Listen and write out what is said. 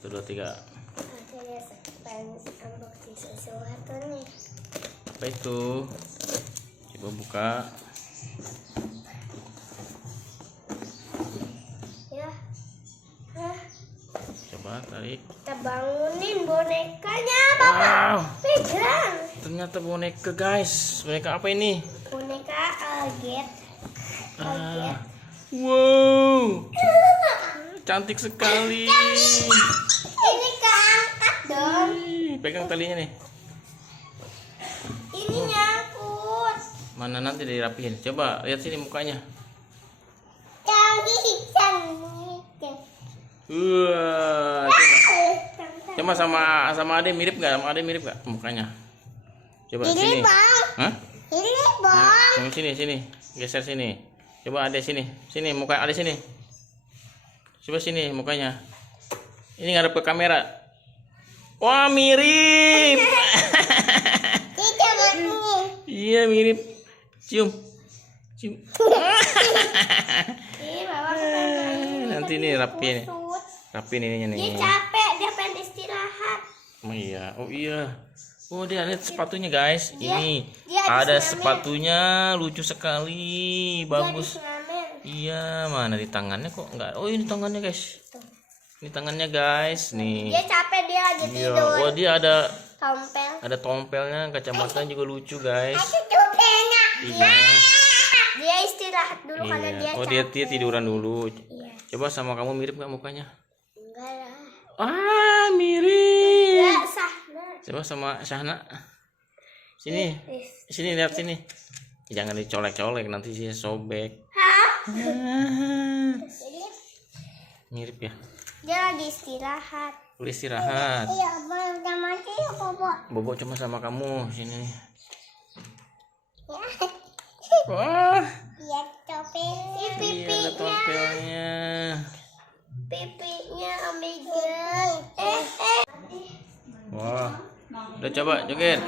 1, 2, 3. Unboxing sesuatu nih. Apa itu? Coba buka. Ya. Coba tarik. Kita bangunin bonekanya, Bapak. Wow, Pegang. ternyata boneka guys. Boneka apa ini? Boneka Alget. Ah, wow, cantik sekali. Ini keangkat dong. Ih, pegang talinya nih. Ini nyangkut. Mana nanti dirapihin. Coba lihat sini mukanya. Canggih. Wah, coba sama Ade mirip nggak? Sama Ade mirip nggak mukanya? Coba Ini sini. Bang. Hah? Ini Bang. Sini, geser sini. Coba Ade sini, muka Ade sini. Coba sini mukanya. Ini ngadep ke kamera. Wah, mirip. Tidak ini. Iya, mirip. Cium. Ini Bapak Nanti ini rapiin. Rapiin ininya Dia nih. capek, dia pengen istirahat. Oh iya. Oh iya. Oh, dia lihat sepatunya guys. Ini dia ada habis ngamen. sepatunya, lucu sekali, bagus. Dia habis ngamen. Iya, mana di tangannya kok enggak? Oh, ini tangannya guys. Ini tangannya guys, nih. Dia capek, dia lagi Iya. tidur. Oh, dia Tompel. ada tompelnya, kacamata juga lucu guys. Tompelnya. Iya. Dia istirahat dulu karena dia Iya. Oh, capek. dia tiduran dulu. Iya. Coba sama kamu mirip nggak mukanya? Enggak lah. Ah, mirip. Enggak sah. Coba sama Syahna. Sini. Sini, lihat sini. Jangan dicolek-colek, nanti sih sobek. Hah? Ah, Jadi mirip ya. dia lagi istirahat. Lu istirahat. Iya, udah mati ya, Bobo. Bobo cuma sama kamu sini. Ya. Wah, Lihat tompelnya. iya ada Pipinya. tompelnya. Pipinya Omega. Wah, udah coba joget.